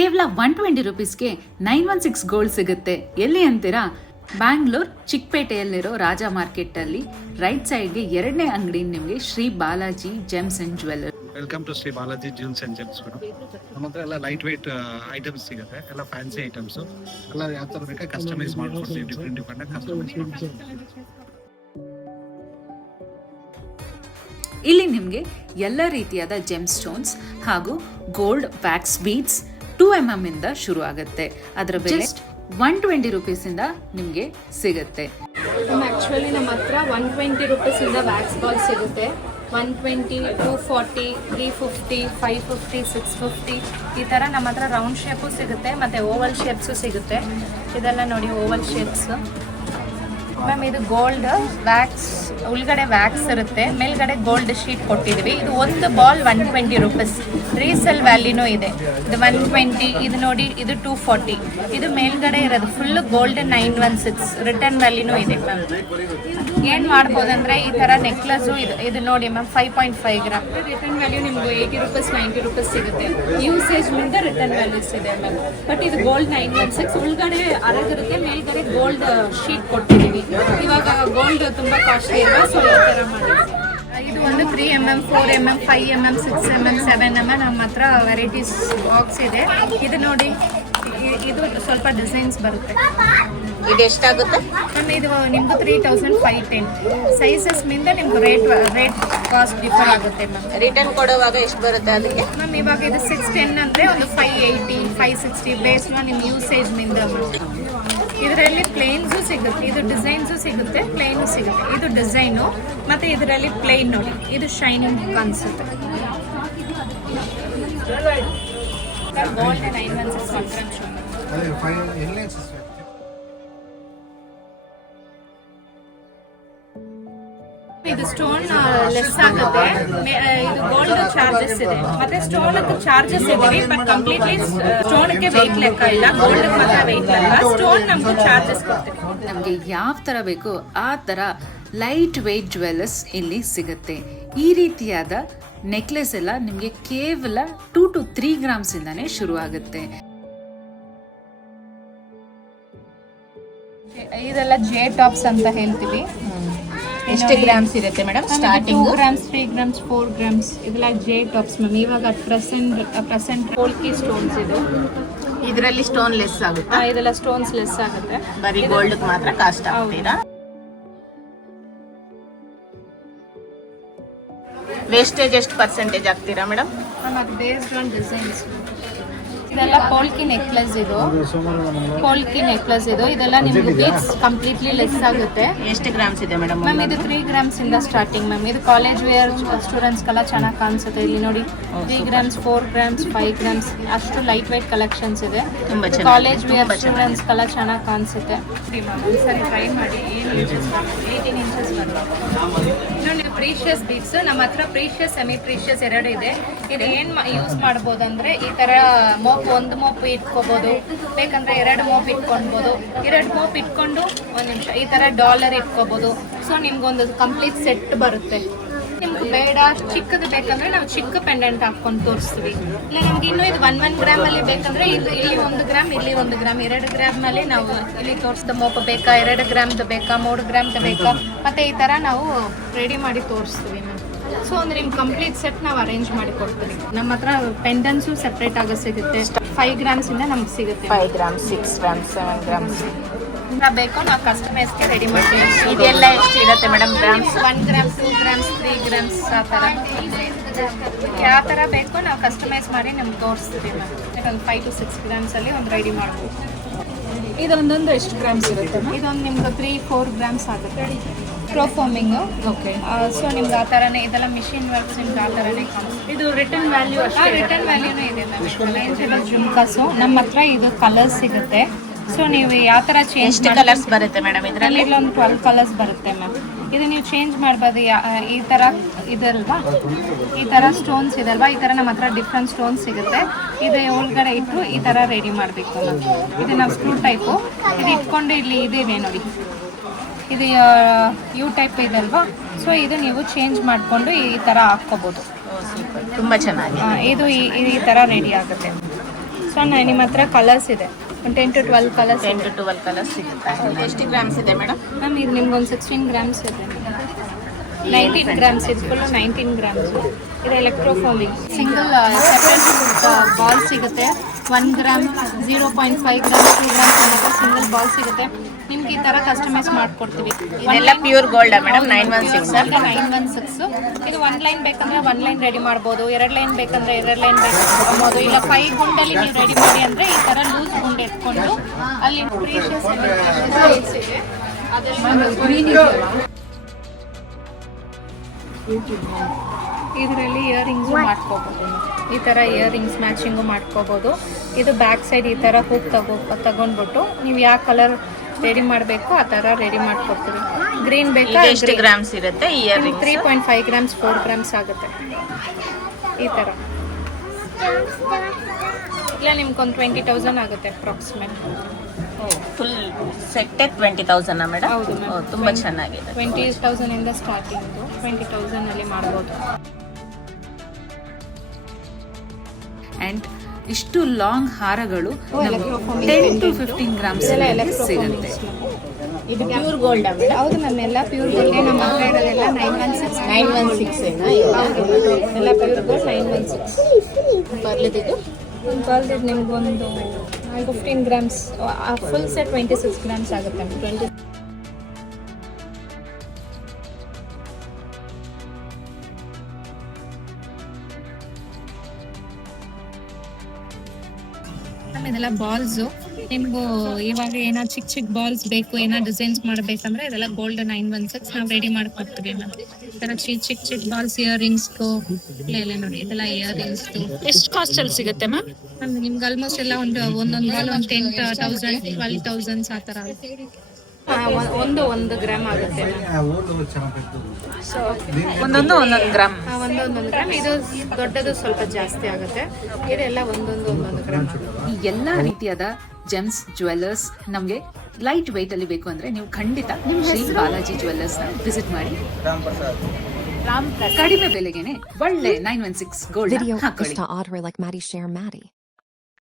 ಕೇವಲ 120 ರುಪೀಸ್ಗೆ 916 ಗೋಲ್ಡ್ ಸಿಗುತ್ತೆ. ಎಲ್ಲಿ ಅಂತೀರಾ? ಬ್ಯಾಂಗ್ಳೂರ್ ಚಿಕ್ಕಪೇಟೆಯಲ್ಲಿರೋ ರಾಜಾ ಮಾರ್ಕೆಟ್ ಅಲ್ಲಿ ರೈಟ್ ಸೈಡ್ಗೆ 2ನೇ ಅಂಗಡಿ ನಿಮಗೆ Shri Balaji gems and jewellery. Welcome to Shri Balaji gems and jewellers. ನಮ್ಮ ಹತ್ರ ಎಲ್ಲ ಲೈಟ್ ವೇಟ್ ಐಟಮ್ಸ್ ಸಿಗುತ್ತೆ, ಎಲ್ಲ ಫ್ಯಾನ್ಸಿ ಐಟಮ್ಸ್ ಎಲ್ಲ ಯಾವ ತರ ಬೇಕಾ ಕಸ್ಟಮೈಸ್ ಮಾಡ್ಕೊಡ್ತೀವಿ. ಡಿಫ್ರೆಂಟ್ ಕಸ್ಟಮೈಸ್ ಮಾಡ್ಕೊಡ್ತೀವಿ. ಇಲ್ಲಿ ನಿಮಗೆ ಎಲ್ಲ ರೀತಿಯಾದ ಜೆಮ್ ಸ್ಟೋನ್ಸ್ ಹಾಗೂ ಗೋಲ್ಡ್ ವ್ಯಾಕ್ಸ್ ಬೀಡ್ಸ್ 2mm ಇಂದ ಶುರು ಆಗುತ್ತೆ. ಅದರ ಬೆಲೆ 120 ರುಪೀಸಿಂದ ನಿಮಗೆ ಸಿಗುತ್ತೆ. ಆ್ಯಕ್ಚುಲಿ ನಮ್ಮ ಹತ್ರ 120 ರುಪೀಸಿಂದ ವ್ಯಾಕ್ಸ್ ಬಾಲ್ ಸಿಗುತ್ತೆ. 120, 240, 350, 550, 650 ಈ ಥರ ನಮ್ಮ ಹತ್ರ ರೌಂಡ್ ಶೇಪು ಸಿಗುತ್ತೆ ಮತ್ತು ಓವಲ್ ಶೇಪ್ಸು ಸಿಗುತ್ತೆ. ಇದೆಲ್ಲ ನೋಡಿ ಓವಲ್ ಶೇಪ್ಸು. ಮ್ಯಾಮ್ ಇದು ಗೋಲ್ಡ್ ವ್ಯಾಕ್ಸ್, ಒಳಗಡೆ ವ್ಯಾಕ್ಸ್ ಇರುತ್ತೆ, ಮೇಲ್ಗಡೆ ಗೋಲ್ಡ್ ಶೀಟ್ ಕೊಟ್ಟಿದ್ದೀವಿ. ಇದು ಒಂದು ಬಾಲ್ 120 ರುಪೀಸ್. ರೀಸೇಲ್ ವ್ಯಾಲ್ಯೂನೂ ಇದೆ. ಇದು 120, ಇದು ನೋಡಿ ಇದು 240. ಇದು ಮೇಲ್ಗಡೆ ಇರೋದು ಫುಲ್ ಗೋಲ್ಡ್ 916. ರಿಟರ್ನ್ ವ್ಯಾಲ್ಯೂನೂ ಇದೆ ಮ್ಯಾಮ್. ಏನು ಮಾಡ್ಬೋದಂದರೆ ಈ ಥರ ನೆಕ್ಲೆಸ್ಸು ಇದು ನೋಡಿ ಮ್ಯಾಮ್ 5.5 ಗ್ರಾಮ್. ರಿಟರ್ನ್ ವ್ಯಾಲ್ಯೂ ನಿಮ್ಗೆ 80 ರುಪೀಸ್ 90 ರುಪೀಸ್ ಸಿಗುತ್ತೆ. ಯೂಸೇಜ್ ಮಿಂದ ರಿಟರ್ನ್ ವ್ಯಾಲ್ಯೂಸ್ ಇದೆ ಮ್ಯಾಮ್. ಬಟ್ ಇದು ಗೋಲ್ಡ್ 916, ಒಳಗಡೆ ಅರಗಿರುತ್ತೆ, ಮೇಲ್ಗಡೆ ಗೋಲ್ಡ್ ಶೀಟ್ ಕೊಟ್ಟಿದ್ದೀವಿ. ಇವಾಗ ಗೋಲ್ಡ್ ತುಂಬ ಕಾಸ್ಟ್ಲಿ ಇದೆ, ಸೊ ಈ ಥರ ಮಾಡಿದ್ದೀವಿ. ಇದು ಒಂದು 3mm, 4mm, 5mm, 6mm, 7mm ನಮ್ಮ ಹತ್ರ ವೆರೈಟೀಸ್ ಬಾಕ್ಸ್ ಇದೆ. ಇದು ನೋಡಿ, ಇದು ಸ್ವಲ್ಪ ಡಿಸೈನ್ಸ್ ಬರುತ್ತೆ. ಇದು ಎಷ್ಟಾಗುತ್ತೆ ಮ್ಯಾಮ್? ಇದು ನಿಮ್ದು 3510. ಸೈಜಸ್ ಮಿಂದ ನಿಮ್ಗೆ ರೇಟ್ ಕಾಸ್ಟ್ ಡಿಫರ್ ಆಗುತ್ತೆ ಮ್ಯಾಮ್. ರಿಟರ್ನ್ ಕೊಡುವಾಗ ಎಷ್ಟು ಬರುತ್ತೆ ಅದಕ್ಕೆ ಮ್ಯಾಮ್? ಇವಾಗ ಇದು 610 ಅಂದರೆ ಒಂದು 580, 560 ಬೇಸ್ಡ್ ನಿಮ್ಮ ಯೂಸೇಜ್ ಮಿಂದ ಮ್ಯಾಮ್. ಇದರಲ್ಲಿ ಪ್ಲೇನ್ಸು ಸಿಗುತ್ತೆ, ಇದು ಡಿಸೈನ್ಸು ಸಿಗುತ್ತೆ, ಪ್ಲೇನು ಸಿಗುತ್ತೆ. ಇದು ಡಿಸೈನು ಮತ್ತು ಇದರಲ್ಲಿ ಪ್ಲೇನ್ ನೋಡಿ, ಇದು ಶೈನಿಂಗ್ ಕಾಣಿಸುತ್ತೆ. ಗೋಲ್ಡ್ 916 ಇದು ಸ್ಟೋನ್ ಲೆಸ್ ಆಗುತ್ತೆ. ಇದು ಗೋಲ್ಡ್ ಚಾರ್ಜಸ್ ಇದೆ, ಮತ್ತೆ ಸ್ಟೋನ್ ಚಾರ್ಜಸ್ ಇದೆ. ಬಟ್ ಕಂಪ್ಲೀಟ್ಲಿ ಸ್ಟೋನ್ಗೆ ವೆಯ್ಟ್ ಲೆಕ್ಕ ಇಲ್ಲ, ಗೋಲ್ಡ್ ಮಾತ್ರ ವೆಯ್ಟ್ ಲೆಕ್ಕ. ಸ್ಟೋನ್ ನಮ್ಗೆ ಚಾರ್ಜಸ್ ಕೊಡ್ತೀವಿ. ನಮಗೆ ಯಾವ ಥರ ಬೇಕೋ ಆ ಥರ ಲೈಟ್ ವೇಟ್ ಜ್ಯುವೆಲ್ಲರ್ಸ್ ಇಲ್ಲಿ ಸಿಗುತ್ತೆ. ಈ ರೀತಿಯಾದ ನೆಕ್ಲೆಸ್ ಎಲ್ಲ ನಿಮಗೆ ಕೇವಲ 2 to 3 ಗ್ರಾಮ್ಸ್ ಇಂದಾನೆ ಶುರು ಆಗುತ್ತೆ. ಇದೆಲ್ಲ ಜೆ ಟಾಪ್ಸ್ ಅಂತ ಹೇಳ್ತೀವಿ. ಎಷ್ಟು ಗ್ರಾಮ್ಸ್ ಇರುತ್ತೆ madam? Starting 2 grams, 3 grams, 4 grams ಇದೆಲ್ಲ ಜೆ ಟಾಪ್ಸ್ ಮ್ಯಾಮ್. ಇವಾಗ ಪ್ರೆಸೆಂಟ್ ಪೋಲ್ಕಿ ಸ್ಟೋನ್ಸ್ ಇದು. ಇದರಲ್ಲಿ ಸ್ಟೋನ್ ಲೆಸ್ ಆಗುತ್ತೆ. ಇದೆಲ್ಲ ಸ್ಟೋನ್ಸ್ ಲೆಸ್ ಆಗುತ್ತೆ, ಬರೀ ಗೋಲ್ಡ್ ಮಾತ್ರ ಕಾಸ್ಟ್ ಆಗ್ತೀರಾ. ವೇಸ್ಟೇಜ್ ಎಷ್ಟು ಪರ್ಸೆಂಟೇಜ್ ಆಗ್ತೀರಾ ಮೇಡಮ್? ಮ್ಯಾಮ್ ಅದು ಬೇಸ್ಡ್ ಆನ್ ಡಿಸೈನ್ಸ್. ಇದೆಲ್ಲ ಪೋಲ್ಕಿ ನೆಕ್ಲೆಸ್ ಇದು, ಪೋಲ್ಕಿ ನೆಕ್ಲೆಸ್ ಇದು. ಇದೆಲ್ಲ ನಿಮ್ಗೆ ಬೀಡ್ಸ್ ಕಂಪ್ಲೀಟ್ಲಿ ಲೆಸ್ ಆಗುತ್ತೆ. ಎಷ್ಟು ಗ್ರಾಮ್ಸ್ ಇದೆ ಮೇಡಮ್? ಮ್ಯಾಮ್ ಇದು 3 ಗ್ರಾಮ್ಸ್ ಇಂದ ಸ್ಟಾರ್ಟಿಂಗ್ ಮ್ಯಾಮ್. ಇದು ಕಾಲೇಜ್ ವೇರ್ ಸ್ಟೂಡೆಂಟ್ಸ್ಗೆಲ್ಲ ಚೆನ್ನಾಗಿ ಕಾಣಿಸುತ್ತೆ. ಇಲ್ಲಿ ನೋಡಿ 3 ಗ್ರಾಮ್ಸ್, 4 ಗ್ರಾಮ್ಸ್, 5 ಗ್ರಾಮ್ಸ್ ಅಷ್ಟು ಲೈಟ್ ವೇಟ್ ಕಲೆಕ್ಷನ್ಸ್ ಇದೆ. ಕಾಲೇಜ್ ವೇರ್ ಸ್ಟೂಡೆಂಟ್ಸ್ಗೆಲ್ಲ ಚೆನ್ನಾಗಿ ಕಾಣಿಸುತ್ತೆ. ಒಂದ್ಸರಿ ಟ್ರೈ ಮಾಡಿ. 18 ಇಂಚಸ್ ನೋಡಿ. ಪ್ರೀಶಿಯಸ್ ಬೀಡ್ಸ್ ನಮ್ಮ ಹತ್ರ ಪ್ರೀಶಿಯಸ್, ಸೆಮಿ ಪ್ರೀಶಿಯಸ್ ಎರಡು ಇದೆ. ಇದು ಏನು ಯೂಸ್ ಮಾಡ್ಬೋದು ಅಂದರೆ ಈ ಥರ ಒಂದು ಮೋಪ್ ಇಟ್ಕೋಬೋದು, ಬೇಕಂದ್ರೆ 2 ಮೋಪ್ ಇಟ್ಕೊಳ್ಬೋದು. 2 ಮೋಪ್ ಇಟ್ಕೊಂಡು 1 ನಿಮಿಷ ಈ ಥರ ಡಾಲರ್ ಇಟ್ಕೋಬೋದು. ಸೊ ನಿಮ್ಗೊಂದು ಕಂಪ್ಲೀಟ್ ಸೆಟ್ ಬರುತ್ತೆ. ನಿಮ್ಗೆ ಬೇಡ ಚಿಕ್ಕದು ಬೇಕಂದ್ರೆ ನಾವು ಚಿಕ್ಕ ಪೆಂಡೆಂಟ್ ಹಾಕೊಂಡು ತೋರಿಸ್ತೀವಿ. ಇಲ್ಲ ನಮ್ಗೆ ಇನ್ನೂ ಇದು 1 ಗ್ರಾಮಲ್ಲಿ ಬೇಕಂದ್ರೆ ಇಲ್ಲಿ 1 ಗ್ರಾಮ್, ಇಲ್ಲಿ 1 ಗ್ರಾಮ್, 2 ಗ್ರಾಮ್ನಲ್ಲಿ ನಾವು ಇಲ್ಲಿ ತೋರಿಸಿದ ಮೋಪ ಬೇಕಾ, 2 ಗ್ರಾಮ್ದು ಬೇಕಾ, 3 ಗ್ರಾಮ್ದು ಬೇಕಾ, ಮತ್ತು ಈ ಥರ ನಾವು ರೆಡಿ ಮಾಡಿ ತೋರಿಸ್ತೀವಿ ಮ್ಯಾಮ್. ಸೊ ಅಂದ್ರೆ ನಿಮ್ಗೆ ಕಂಪ್ಲೀಟ್ ಸೆಟ್ ನಾವು ಅರೇಂಜ್ ಮಾಡಿ ಕೊಡ್ತೀವಿ. ನಮ್ಮ ಹತ್ರ ಪೆಂಡೆಂಟ್ಸು ಸೆಪ್ರೇಟ್ ಆಗಿ ಸಿಗುತ್ತೆ. 5 ಗ್ರಾಮ್ಸಿಂದ ನಮ್ಗೆ ಸಿಗುತ್ತೆ. 5 ಗ್ರಾಮ್ಸ್, 6 ಗ್ರಾಮ್ಸ್, 7 ಗ್ರಾಮ್ಸ್ ಬೇಕು ನಾವು ಕಸ್ಟಮೈಸ್ಗೆ ರೆಡಿ ಮಾಡ್ತೀವಿ. ಇದೆಲ್ಲ ಎಷ್ಟು ಇರುತ್ತೆ madam grams? 1 gram, 2 grams, 3 grams ಆ ಥರ ಯಾವ ಥರ ಬೇಕೋ ನಾವು ಕಸ್ಟಮೈಸ್ ಮಾಡಿ ನಮ್ಗೆ ತೋರಿಸ್ತೀವಿ ಮ್ಯಾಮ್. ಒಂದು 5 to 6 ಗ್ರಾಮ್ಸಲ್ಲಿ ಒಂದು ರೆಡಿ ಮಾಡ್ಬೋದು. ಇದೊಂದೊಂದು ಎಷ್ಟು ಗ್ರಾಮ್ಸ್ ಇರುತ್ತೆ? ಇದೊಂದು ನಿಮ್ಗೆ 3-4 ಗ್ರಾಮ್ಸ್ ಆಗುತ್ತೆ. ಪ್ರೋಫಾರ್ಮಿಂಗು. ಓಕೆ. ಸೊ ನಿಮ್ಗೆ ಆ ಥರನೇ ಇದೆಲ್ಲ ಮಿಷಿನ್ ವರ್ಕ್ಸ್ ನಿಮ್ಗೆ ಆ ಥರನೇ ಕಾಣಿಸುತ್ತೆ. ಇದು ರಿಟರ್ನ್ ವ್ಯಾಲ್ಯೂ ಅಷ್ಟೇ? ರಿಟರ್ನ್ ವ್ಯಾಲ್ಯೂನೂ ಇದೆ ಮ್ಯಾಮ್. ಜುಮ್ಕಾಸು ನಮ್ಮ ಹತ್ರ ಇದು ಕಲರ್ಸ್ ಸಿಗುತ್ತೆ. ಸೊ ನೀವು ಯಾವ ಥರ ಚೇಂಜ್ ಎಷ್ಟು ಕಲರ್ಸ್ ಬರುತ್ತೆ ಮೇಡಮ್ ಇದರಲ್ಲಿ? ಒಂದು 12 ಕಲರ್ಸ್ ಬರುತ್ತೆ ಮ್ಯಾಮ್. ಇದು ನೀವು ಚೇಂಜ್ ಮಾಡ್ಬೋದು. ಈ ಥರ ಇದಲ್ವಾ, ಈ ಥರ ಸ್ಟೋನ್ಸ್ ಇದಲ್ವಾ, ಈ ಥರ ನಮ್ಮ ಹತ್ರ ಡಿಫ್ರೆಂಟ್ ಸ್ಟೋನ್ಸ್ ಸಿಗುತ್ತೆ. ಇದು ಒಳಗಡೆ ಇಟ್ಟು ಈ ಥರ ರೆಡಿ ಮಾಡಬೇಕು ಮ್ಯಾಮ್. ಇದು ನಾವು ಸ್ಕ್ರೂ ಟೈಪು. ಇದು ಇಟ್ಕೊಂಡು ಇಲ್ಲಿ ಇದಿದೆ ನೋಡಿ, ಇದು ಯು ಟೈಪ್ ಇದಲ್ವಾ. ಸೊ ಇದು ನೀವು ಚೇಂಜ್ ಮಾಡಿಕೊಂಡು ಈ ಥರ ಹಾಕ್ಕೋಬೋದು. ತುಂಬ ಚೆನ್ನಾಗಿ ಇದು ಈ ಥರ ರೆಡಿ ಆಗುತ್ತೆ. ಸೊ ನಿಮ್ಮ ಹತ್ರ ಕಲರ್ಸ್ ಇದೆ ಒಂದು 10 to 12 ಕಲರ್ಸ್ 10 to 12 ಕಲರ್ಸ್ ಸಿಗುತ್ತೆ. ಎಷ್ಟು ಗ್ರಾಮ್ಸ್ ಇದೆ ಮೇಡಮ್? ಮ್ಯಾಮ್ ಇದು ನಿಮ್ಗೊಂದು 16 ಗ್ರಾಮ್ಸ್ ಇದೆ 19 ಗ್ರಾಮ್ಸ್ ಇದು ಫುಲ್ಲು 19 ಗ್ರಾಮ್ಸ್. ಇದು ಎಲೆಕ್ಟ್ರೋಫೋಮಿಂಗ್ ಸಿಂಗಲ್ ಸೆಪರೇಟ್ ಬಾಲ್ ಸಿಗುತ್ತೆ 1 ಗ್ರಾಮ್ 0.5 ಗ್ರಾಮ್ 2 ಗ್ರಾಮ್ ಸಮೇತ ಸಿಂಗಲ್ ಬಾಲ್ ಸಿಗುತ್ತೆ. ನಿಮ್ಗೆ ಈ ಥರ ಕಸ್ಟಮೈಸ್ ಮಾಡಿಕೊಡ್ತೀವಿ. ಇದೆಲ್ಲ ಪ್ಯೂರ್ ಗೋಲ್ಡ್ ಮೇಡಮ್ 916 916 ಇದು 1 ಲೈನ್ ಬೇಕಂದ್ರೆ 1 ಲೈನ್ ರೆಡಿ ಮಾಡ್ಬೋದು, 2 ಲೈನ್ ಬೇಕಂದ್ರೆ 2 ಲೈನ್ ಮಾಡ್ಬೋದು, ಇಲ್ಲ 5 ಗುಂಡಲ್ಲಿ ನೀವು ರೆಡಿ ಮಾಡಿ ಅಂದರೆ ಈ ಥರ ಲೂಸ್ ಗುಂಡು ಎತ್ಕೊಂಡು ಅಲ್ಲಿ ಪ್ರೀಶಿಯಸ್ ಇದೆ ಇದರಲ್ಲಿ ಇಯರಿಂಗ್ಸು ಮಾಡ್ಕೋಬೋದು. ಈ ಥರ ಇಯರಿಂಗ್ಸ್ ಮ್ಯಾಚಿಂಗು ಮಾಡ್ಕೋಬೋದು. ಇದು ಬ್ಯಾಕ್ ಸೈಡ್ ಈ ಥರ ಹೂಕ್ ತಗೊಂಡ್ಬಿಟ್ಟು ನೀವು ಯಾವ ಕಲರ್ ರೆಡಿ ಮಾಡಬೇಕು ಆ ಥರ ರೆಡಿ ಮಾಡಿಕೊಡ್ತೀವಿ. ಗ್ರೀನ್ ಬೇಕಾ ಎಷ್ಟು ಗ್ರಾಮ್ಸ್ ಇರುತ್ತೆ ಇಯರಿಂಗ್? 3.5 ಗ್ರಾಮ್ಸ್ 4 ಗ್ರಾಮ್ಸ್ ಆಗುತ್ತೆ ಈ ಥರ. ಇಲ್ಲ ನಿಮ್ಗೊಂದು 20,000 ಆಗುತ್ತೆ ಅಪ್ರಾಕ್ಸಿಮೇಟ್. ಫುಲ್ ಸೆಟ್ಟೇ 20,000 ಮೇಡಮ್? ಹೌದು ಮ್ಯಾಮ್. ತುಂಬ ಚೆನ್ನಾಗಿದೆ. 20,000 ಇಂದ ಸ್ಟಾರ್ಟಿಂಗು 20,000 ಅಲ್ಲಿ ಮಾಡ್ಬೋದು. ಅಂಡ್ ಇಷ್ಟು ಲಾಂಗ್ ಹಾರಗಳು 10 to 15 ಗ್ರಾಮ್ಸ್ ಸಿಗುತ್ತೆ. ಇದು ಪ್ಯೂರ್ ಗೋಲ್ಡ್ ಮೇಡಮ್? ಹೌದು ಮ್ಯಾಮ್, ಎಲ್ಲ ಪ್ಯೂರ್ ಗೋಲ್ಡ್. ನಮ್ಮ ಹತ್ರ ಇರೋದೆಲ್ಲ 916 ಎಲ್ಲ ಪ್ಯೂರ್ ಗೋಲ್ಡ್ 916. ಬರ್ಲಿದ್ದು ಬರ್ಲಿದ್ದು ನಿಮ್ಗೊಂದು 15 ಗ್ರಾಮ್ಸ್ ಫುಲ್ ಸೆಟ್ 26 ಗ್ರಾಮ್ಸ್ ಆಗುತ್ತೆ. 20 ಇದೆಲ್ಲ ಬಾಲ್ಸು ನಿಮಗೂ ಇವಾಗ ಏನೋ ಚಿಕ್ಕ ಚಿಕ್ಕ ಬಾಲ್ಸ್ ಬೇಕು, ಏನೋ ಡಿಸೈನ್ಸ್ ಮಾಡಬೇಕಂದ್ರೆ ಇದೆಲ್ಲ ಗೋಲ್ಡ್ 916 ನಾವು ರೆಡಿ ಮಾಡಿಕೊಡ್ತೀವಿ ಮ್ಯಾಮ್. ಈ ಥರ ಚಿಕ್ಕ ಬಾಲ್ಸ್ ಇಯರಿಂಗ್ಸ್ಗೂ ಇಲ್ಲ ನೋಡಿ ಇದೆಲ್ಲ ಇಯರಿಂಗ್ಸ್ದು. ಎಷ್ಟು ಕಾಸ್ಟ್ ಅಲ್ಲಿ ಸಿಗುತ್ತೆ ಮ್ಯಾಮ್? ನಿಮ್ಗೆ ಆಲ್ಮೋಸ್ಟ್ ಎಲ್ಲ ಒಂದೊಂದು ಬಾಲ್ ಒಂದು 10,000 12,000 ಆ ಥರ ಒಂದು ಗ್ರಾಮ್ ಆಗುತ್ತೆ. ಸೊ ಒಂದೊಂದು ಗ್ರಾಮ್. ಒಂದೊಂದು ಗ್ರಾಮ್. ಇದು ದೊಡ್ಡದು ಸ್ವಲ್ಪ ಜಾಸ್ತಿ ಆಗುತ್ತೆ. ಇದೆಲ್ಲ ಒಂದೊಂದು ಗ್ರಾಮ್. ಈ ಎಲ್ಲ ರೀತಿಯಾದ ಜೆಮ್ಸ್ ಜ್ಯುವೆಲ್ಲರ್ಸ್ ನಮಗೆ ಲೈಟ್ ವೆಯ್ಟ್ ಅಲ್ಲಿ ಬೇಕು ಅಂದ್ರೆ ನೀವು ಖಂಡಿತ ಶ್ರೀ ಬಾಲಾಜಿ ಜ್ಯುವೆಲ್ಲರ್ಸ್ ನ ವಿಸಿಟ್ ಮಾಡಿ. ಕಡಿಮೆ ಬೆಲೆಗೆನೆ ಒಳ್ಳೆ 916 ಗೋಲ್ಡ್ Video is ಹಾಕೊಳ್ಳಿ. to order like Maddie share Maddie.